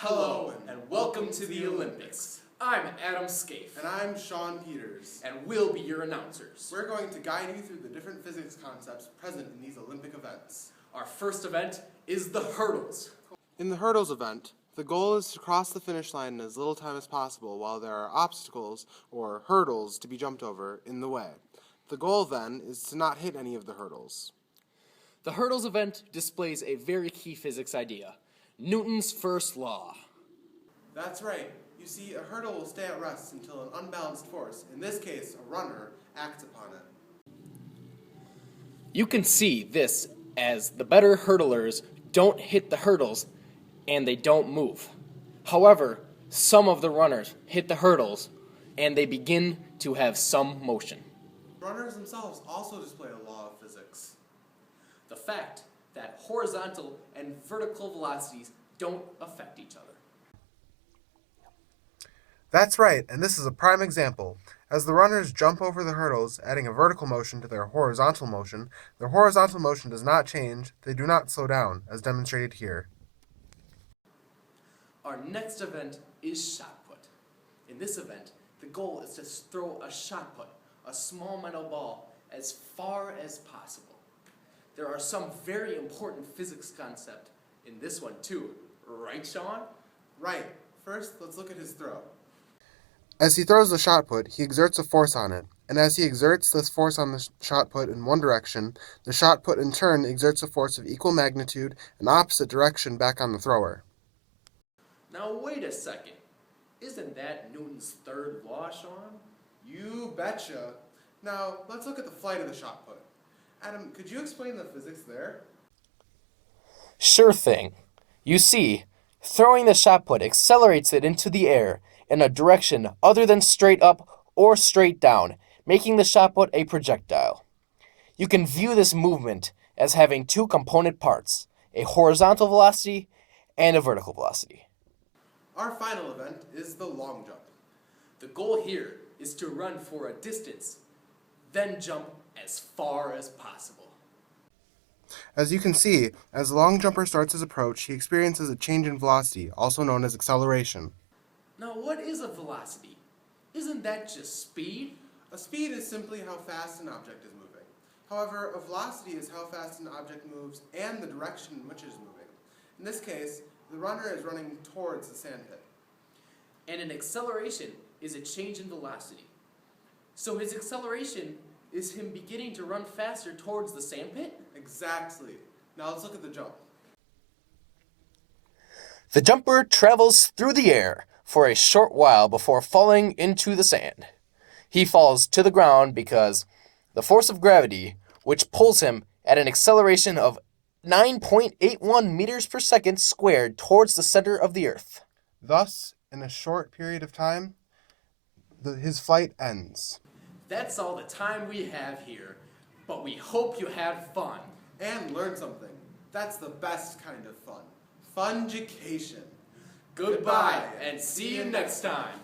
Hello, and welcome to the Olympics. I'm Adam Scaife. And I'm Sean Peters. And we'll be your announcers. We're going to guide you through the different physics concepts present in these Olympic events. Our first event is the hurdles. In the hurdles event, the goal is to cross the finish line in as little time as possible while there are obstacles, or hurdles, to be jumped over in the way. The goal, then, is to not hit any of the hurdles. The hurdles event displays a very key physics idea, Newton's first law. That's right. You see, a hurdle will stay at rest until an unbalanced force, in this case a runner, acts upon it. You can see this as the better hurdlers don't hit the hurdles and they don't move. However, some of the runners hit the hurdles and they begin to have some motion. Runners themselves also display a law of physics. The fact that horizontal and vertical velocities don't affect each other. That's right, and this is a prime example. As the runners jump over the hurdles, adding a vertical motion to their horizontal motion does not change, they do not slow down, as demonstrated here. Our next event is shot put. In this event, the goal is to throw a shot put, a small metal ball, as far as possible. There are some very important physics concepts in this one too, right, Sean? Right. First, let's look at his throw. As he throws the shot put, he exerts a force on it, and as he exerts this force on the shot put in one direction, the shot put in turn exerts a force of equal magnitude and opposite direction back on the thrower. Now wait a second. Isn't that Newton's third law, Sean? You betcha. Now, let's look at the flight of the shot put. Adam, could you explain the physics there? Sure thing. You see, throwing the shot put accelerates it into the air in a direction other than straight up or straight down, making the shot put a projectile. You can view this movement as having two component parts, a horizontal velocity and a vertical velocity. Our final event is the long jump. The goal here is to run for a distance, then jump as far as possible. As you can see, as the long jumper starts his approach, he experiences a change in velocity, also known as acceleration. Now what is a velocity? Isn't that just speed? A speed is simply how fast an object is moving. However, a velocity is how fast an object moves and the direction in which it is moving. In this case, the runner is running towards the sandpit. And an acceleration is a change in velocity. So his acceleration is him beginning to run faster towards the sandpit? Exactly. Now let's look at the jump. The jumper travels through the air for a short while before falling into the sand. He falls to the ground because the force of gravity, which pulls him at an acceleration of 9.81 meters per second squared towards the center of the earth. Thus, in a short period of time, his flight ends. That's all the time we have here, but we hope you had fun. And learned something. That's the best kind of fun. Fundecation. Goodbye, and see you next time.